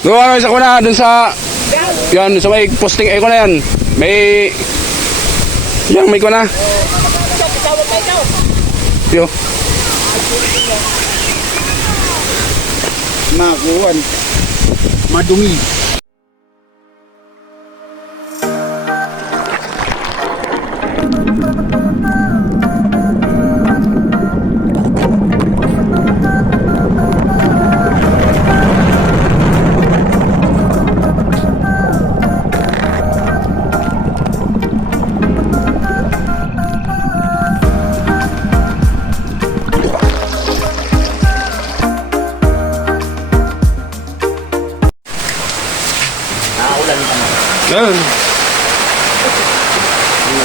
Doon ano, isa ko na, dun sa... Yan, sa may posting ko na yan. May... Yan, may ko na. Yo. Makuwan. Madumi. Yan.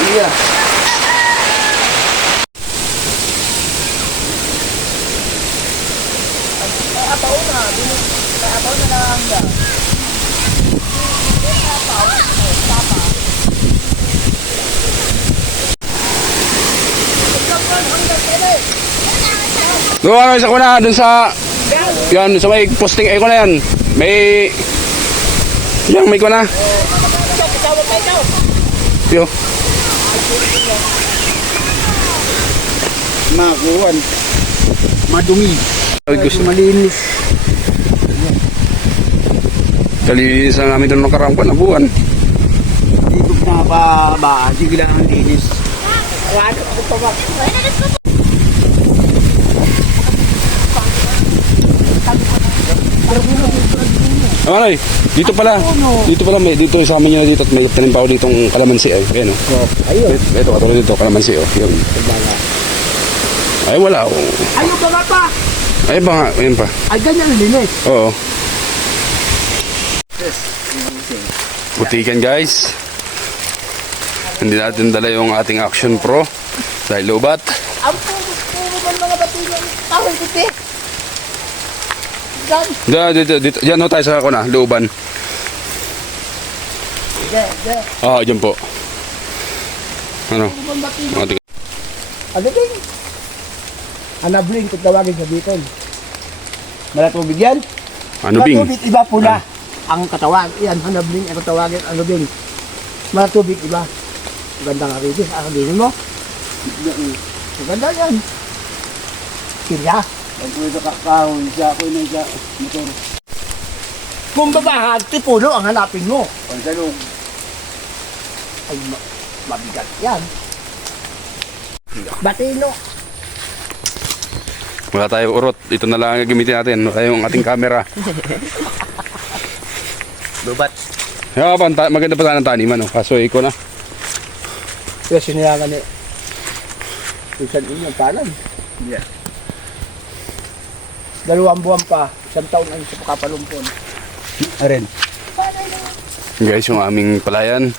Iya. Doon ano, isa ko na, dun sa... Yan, sa may posting ko na yan. May... Yan, may ko na. Yo. Makuwan. Madumi. Gusto Malinis. kalinisan namin doon ng karangpan na buwan. Dito na ba? Sige lang ang linis. Ay, dito pala. Dito pala may dito sa amin niya dito at may tanim pa ako ditong kalamansi ay. Ayun oh. Ayun. Ito katulad dito kalamansi oh. Yun. Ay wala oh. Ayun ba pa? Ay ba nga, ayun pa. Ay ganyan ang linis. Oo. Butikan guys. Hindi natin dala yung ating Action Pro dahil lubat. Ang puro man mga batilyo. Kahoy dito. Dito. Yan ho tayo sa ako na, luban. Ah, dyan po. Ano? Ating... Ano din? Anabling kung tawagin sa Bicol. Malatubig yan? Ano bing? Malatubig iba pula. Ang katawag. Yan, anabling ang tawagin. Ano bing? Malatubig iba. Maganda nga rin. Akabinin mo? Maganda yan. Silya. Pag ko sa kakahon, siya ako na sa motor. Kung babahag, tipulo ang hanapin mo. Pansalong. Ay, mabigat yan. Batino. Wala tayo urot. Ito na lang ang gamitin natin. Wala tayong ating camera. Lubat. Yeah, maganda pa sana ng taniman. Oh. Kaso iko na. Kaya sinilangan ni Pinsan inyong talan. Yeah. 2 buwan pa. 1 taon ang sa pakapalumpon. Aren. Guys, yung aming palayan.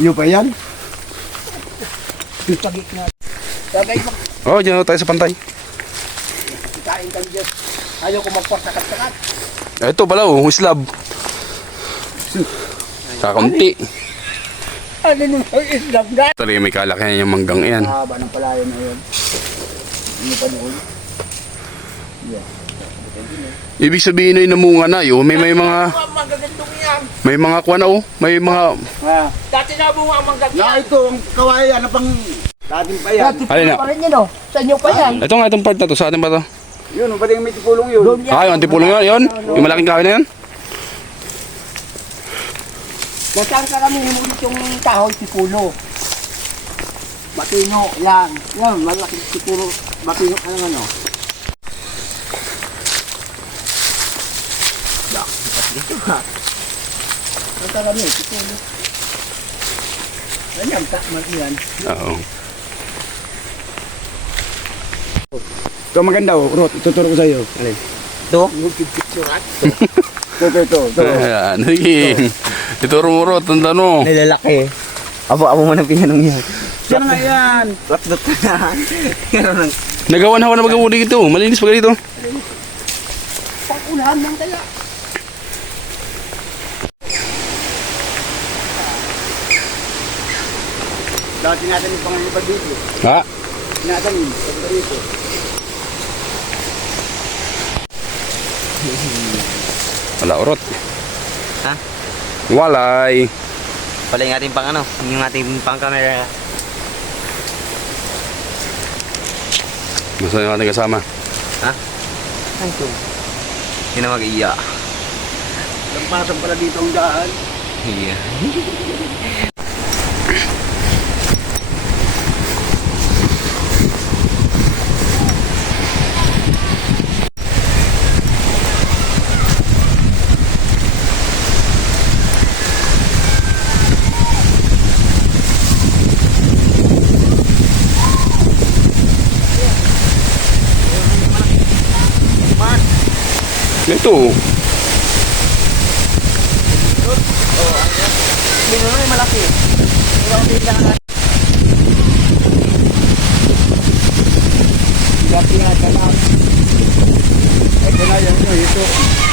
Iyo pa yan? Pagik na. Sabay mo. Oh, dyan tayo sa pantay. Kain kami dyan. Ayaw ko magpasakat-sakat. Ito pala oh, slab. Kakunti. Ano nung islap na? Talaga may kalakihan yung manggang yan. Haba ng palayan na yun. Ano pa noon? Yeah. Ibig sabihin na yung namunga na yun. May mga... Magagandong yan. May mga kuwan na oh. May mga... Dati na bunga ang magagandong. Na ito, ang kawayan na pang... Dating pa yan. Alin na? Pa rin yun, oh. Sa inyo pa yan. Ito nga itong part na to. Sa atin ba to? Yun, pati may tipulong yun. Ah, yung antipulong yun? Yun? Yung malaking kahoy na yun? Nasaan ka kami himulit yung kahoy, tipulo. Batino, yan. Yan, malaking tipulo. Batino, ano. Dito ka. Nasaan kami, tipulo. Ayan, takman yan. Oo. Ito maganda oh, Rot, ituturo ko sa'yo. Alin? Ito? Picture-at. Ito. Ayan. Ituro mo ro, tanda no. Nilalaki. Abo mo nang pinanong yan. Yan nga yan. Dot na. Nagawan hawa na mag-amuli ito. Malinis pa ganito. Pag-unahan lang kaya. Dati natin yung pangalipad dito. Ha? Natin yung pagdito. Wala urot. Ha? Walay. Pala yung ating pang ano, yung ating pang camera. Basta yung ating kasama. Ha? Ay, ito. Hindi na mag-iya. Lampasan pala dito ang daan. Iya. Ito. Hindi naman yung malaki. Ingat-ingat ka lang. Ito na yan, ito.